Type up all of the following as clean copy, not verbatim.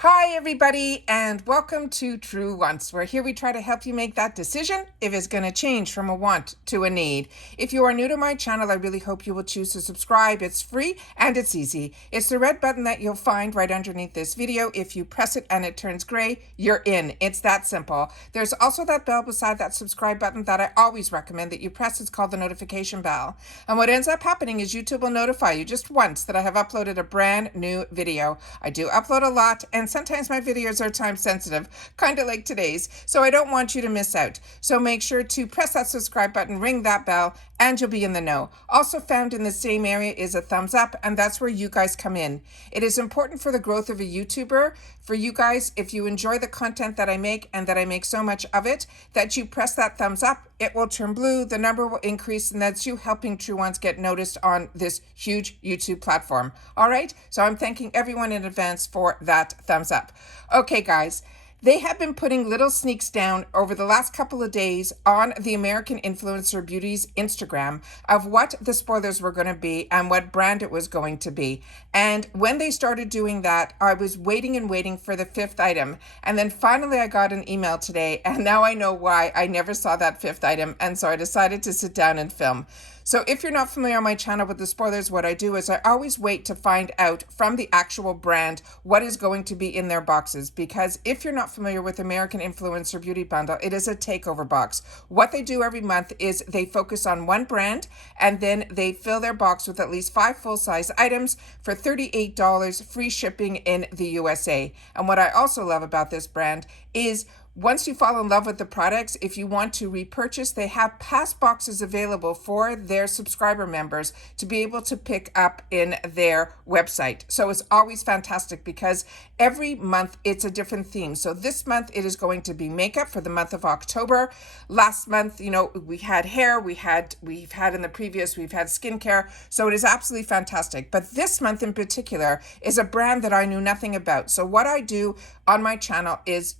Hi, everybody, and welcome to True Wants, where here we try to help you make that decision if it's going to change from a want to a need. If you are new to my channel, I really hope you will choose to subscribe. It's free and it's easy. It's the red button that you'll find right underneath this video. If you press it and it turns gray, you're in. It's that simple. There's also that bell beside that subscribe button that I always recommend that you press. It's called the notification bell. And what ends up happening is YouTube will notify you just once that I have uploaded a brand new video. I do upload a lot, and sometimes my videos are time sensitive, kind of like today's, so I don't want you to miss out. So make sure to press that subscribe button, ring that bell, and you'll be in the know. Also found in the same area is a thumbs up, and that's where you guys come in. It is important for the growth of a YouTuber, for you guys, if you enjoy the content that I make and that I make so much of it, that you press that thumbs up. It will turn blue, the number will increase, and that's you helping True Ones get noticed on this huge YouTube platform. All right, so I'm thanking everyone in advance for that thumbs up. Okay, guys. They have been putting little sneaks down over the last couple of days on the American Influencer Beauty's Instagram of what the spoilers were going to be and what brand it was going to be. And when they started doing that, I was waiting and waiting for the fifth item. And then finally I got an email today, and now I know why I never saw that fifth item. And so I decided to sit down and film. So if you're not familiar on my channel with the spoilers, what I do is I always wait to find out from the actual brand what is going to be in their boxes. Because if you're not familiar with American Influencer Beauty Bundle, it is a takeover box. What they do every month is they focus on one brand, and then they fill their box with at least 5 full-size items for $38, free shipping in the USA. And what I also love about this brand is once you fall in love with the products, if you want to repurchase, they have past boxes available for their subscriber members to be able to pick up in their website. So it's always fantastic because every month it's a different theme. So this month it is going to be makeup for the month of October. Last month, we had hair, we've had in the previous, we've had skincare. So it is absolutely fantastic. But this month in particular is a brand that I knew nothing about. So what I do on my channel is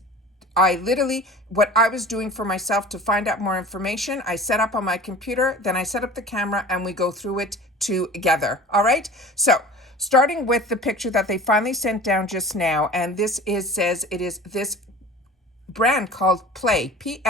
what I was doing for myself to find out more information, I set up on my computer, then I set up the camera, and we go through it together. All right? So, starting with the picture that they finally sent down just now, and says it is this brand called Play, Pley.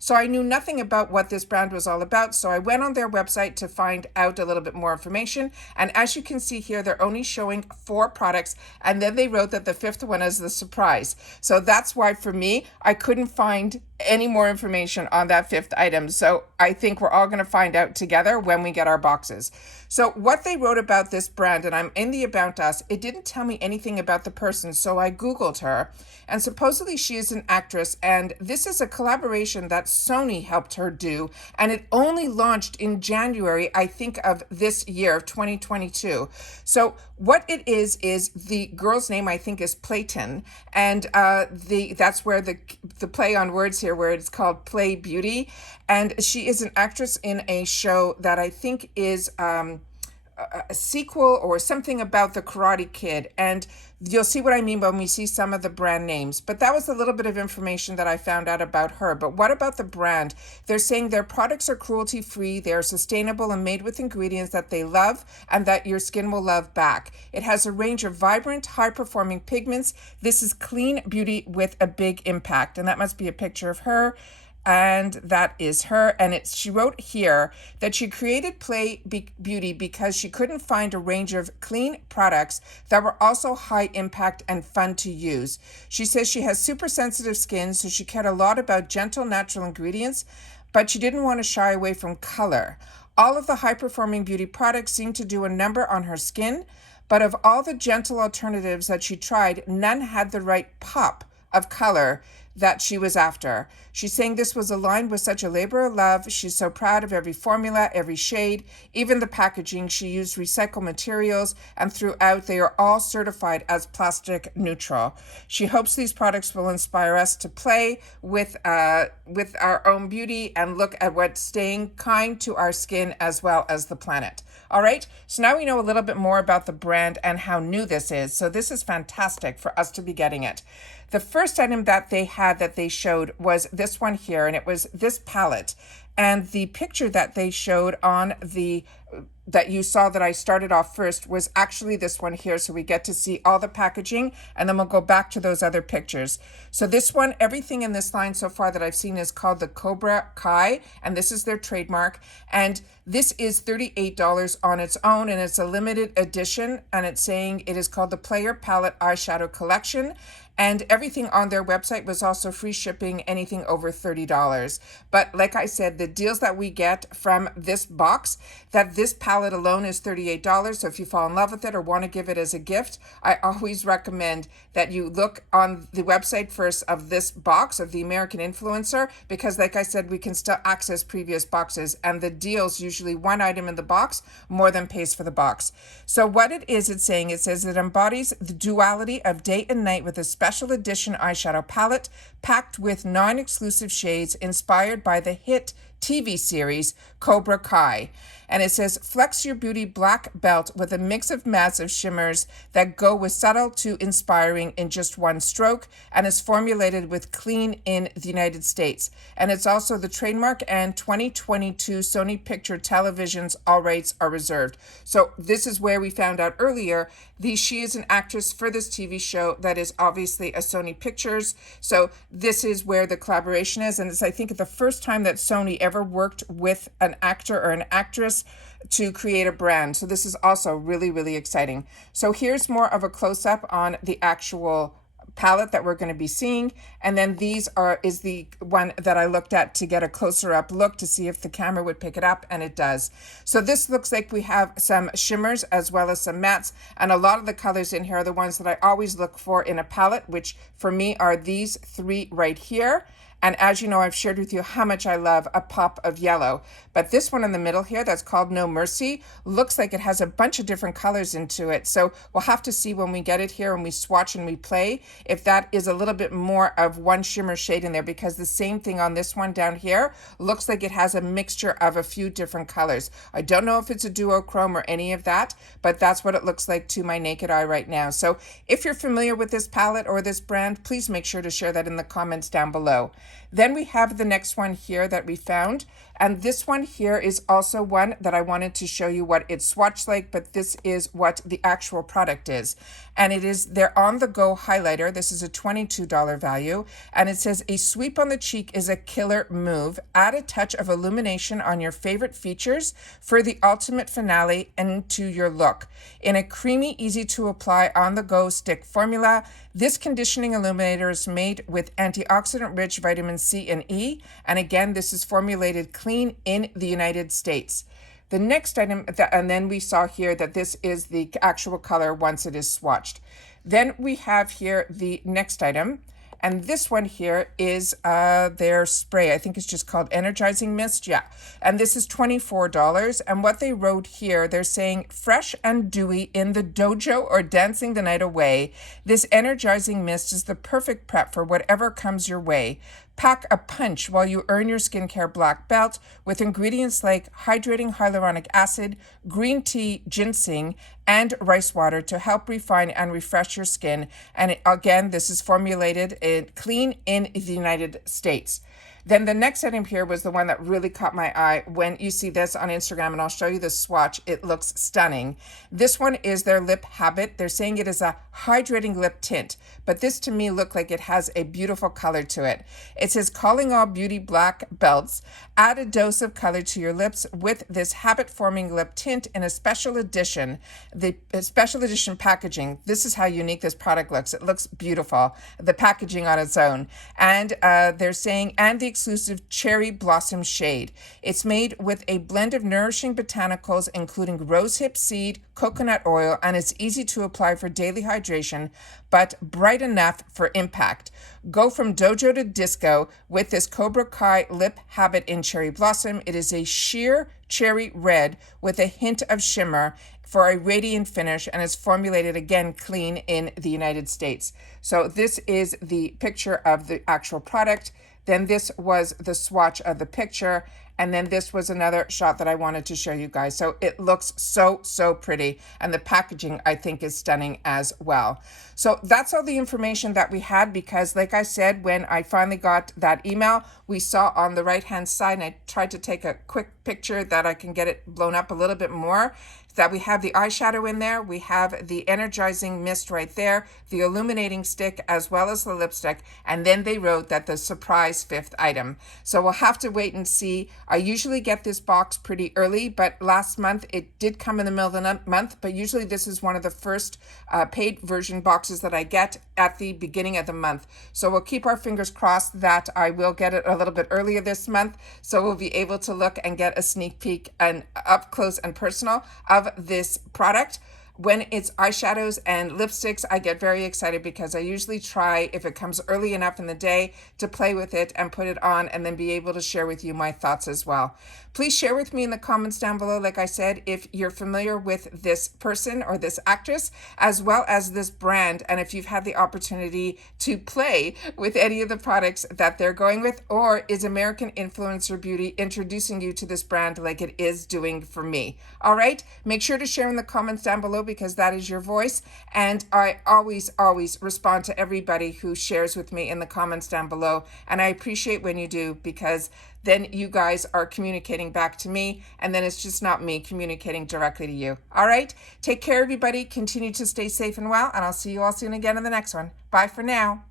So I knew nothing about what this brand was all about. So I went on their website to find out a little bit more information. And as you can see here, they're only showing 4 products. And then they wrote that the 5th one is the surprise. So that's why for me, I couldn't find any more information on that 5th item. So I think we're all going to find out together when we get our boxes. So what they wrote about this brand, and I'm in the About Us, it didn't tell me anything about the person. So I Googled her, and supposedly she is an actress, and this is a collaboration that Sony helped her do, and it only launched in January, I think, of this year, 2022. So what it is the girl's name, I think, is Playton, and that's where the play on words here, where it's called Play Beauty, and she is an actress in a show that I think is a sequel or something about the Karate Kid, and you'll see what I mean when we see some of the brand names. But that was a little bit of information that I found out about her. But what about the brand? They're saying their products are cruelty-free, they are sustainable and made with ingredients that they love and that your skin will love back. It has a range of vibrant, high-performing pigments. This is clean beauty with a big impact. And that must be a picture of her. And that is her. And she wrote here that she created Play Beauty because she couldn't find a range of clean products that were also high impact and fun to use. She says she has super sensitive skin, so she cared a lot about gentle, natural ingredients, but she didn't want to shy away from color. All of the high-performing beauty products seem to do a number on her skin, but of all the gentle alternatives that she tried, none had the right pop of color that she was after. She's saying this was aligned with such a labor of love. She's so proud of every formula, every shade, even the packaging. She used recycled materials, and throughout they are all certified as plastic neutral. She hopes these products will inspire us to play with our own beauty and look at what's staying kind to our skin as well as the planet. All right, so now we know a little bit more about the brand and how new this is. So this is fantastic for us to be getting it. The first item that they showed was this one here, and it was this palette. And the picture that they showed on the that you saw that I started off first was actually this one here. So we get to see all the packaging, and then we'll go back to those other pictures. So this one, everything in this line so far that I've seen is called the Cobra Kai, and this is their trademark. And this is $38 on its own, and it's a limited edition, and it's saying it is called the Player Palette Eyeshadow Collection. And everything on their website was also free shipping, anything over $30. But like I said, the deals that we get from this box, that this palette alone is $38. So if you fall in love with it or want to give it as a gift, I always recommend that you look on the website first of this box of the American Influencer, because like I said, we can still access previous boxes, and the deals, usually one item in the box more than pays for the box. So what it is, it says it embodies the duality of day and night with a special edition eyeshadow palette packed with non-exclusive shades inspired by the hit TV series Cobra Kai. And it says, flex your beauty black belt with a mix of massive shimmers that go with subtle to inspiring in just one stroke, and is formulated with clean in the United States. And it's also the trademark, and 2022 Sony Picture Television's all rights are reserved. So this is where we found out earlier, she is an actress for this TV show that is obviously a Sony Pictures. So this is where the collaboration is. And it's, I think, the first time that Sony ever worked with an actor or an actress to create a brand. So this is also really, really exciting. So here's more of a close-up on the actual palette that we're going to be seeing, and then is the one that I looked at to get a closer up look to see if the camera would pick it up, and it does. So this looks like we have some shimmers as well as some mattes, and a lot of the colors in here are the ones that I always look for in a palette, which for me are these three right here. And as you know, I've shared with you how much I love a pop of yellow. But this one in the middle here, that's called No Mercy, looks like it has a bunch of different colors into it. So we'll have to see when we get it here and we swatch and we play if that is a little bit more of one shimmer shade in there, because the same thing on this one down here looks like it has a mixture of a few different colors. I don't know if it's a duochrome or any of that, but that's what it looks like to my naked eye right now. So if you're familiar with this palette or this brand, please make sure to share that in the comments down below. Then we have the next one here that we found, and this one here is also one that I wanted to show you what it's swatched like, but this is what the actual product is. And it is their on-the-go highlighter. This is a $22 value, and it says, a sweep on the cheek is a killer move. Add a touch of illumination on your favorite features for the ultimate finale into your look. In a creamy, easy-to-apply on-the-go stick formula, this conditioning illuminator is made with antioxidant-rich vitamin C and E, and again, this is formulated clean in the United States. The next item, and then we saw here that this is the actual color once it is swatched. Then we have here the next item, and this one here is their spray. I think it's just called Energizing Mist. Yeah. And this is $24. And what they wrote here, they're saying, fresh and dewy in the dojo or dancing the night away, this Energizing Mist is the perfect prep for whatever comes your way. Pack a punch while you earn your skincare black belt with ingredients like hydrating hyaluronic acid, green tea, ginseng, and rice water to help refine and refresh your skin. And again, this is formulated clean in the United States. Then the next item here was the one that really caught my eye. When you see this on Instagram, and I'll show you the swatch, it looks stunning. This one is their Lip Habit. They're saying it is a hydrating lip tint, but this to me looked like it has a beautiful color to it. It says, calling all beauty black belts, add a dose of color to your lips with this habit-forming lip tint in a special edition, the special edition packaging. This is how unique this product looks. It looks beautiful, the packaging on its own. And they're saying, and the exclusive cherry blossom shade. It's made with a blend of nourishing botanicals, including rosehip seed, coconut oil, and it's easy to apply for daily hydration, but bright enough for impact. Go from dojo to disco with this Cobra Kai Lip Habit in Cherry Blossom. It is a sheer cherry red with a hint of shimmer for a radiant finish, and is formulated again clean in the United States. So this is the picture of the actual product. Then this was the swatch of the picture, And then this was another shot that I wanted to show you guys. So it looks so, so pretty. And the packaging, I think, is stunning as well. So that's all the information that we had, because like I said, when I finally got that email, we saw on the right-hand side, and I tried to take a quick picture that I can get it blown up a little bit more, that we have the eyeshadow in there, we have the energizing mist right there, the illuminating stick, as well as the lipstick, and then they wrote that the surprise fifth item. So we'll have to wait and see. I usually get this box pretty early, but last month it did come in the middle of the month, but usually this is one of the first paid version boxes that I get at the beginning of the month. So we'll keep our fingers crossed that I will get it a little bit earlier this month, so we'll be able to look and get a sneak peek and up close and personal of this product. When it's eyeshadows and lipsticks, I get very excited because I usually try, if it comes early enough in the day, to play with it and put it on and then be able to share with you my thoughts as well. Please share with me in the comments down below, like I said, if you're familiar with this person or this actress, as well as this brand, and if you've had the opportunity to play with any of the products that they're going with, or is American Influencer Beauty introducing you to this brand like it is doing for me. All right, make sure to share in the comments down below, because that is your voice, and I always respond to everybody who shares with me in the comments down below, and I appreciate when you do, because then you guys are communicating back to me, and then it's just not me communicating directly to you. All right, take care everybody, continue to stay safe and well, and I'll see you all soon again in the next one. Bye for now.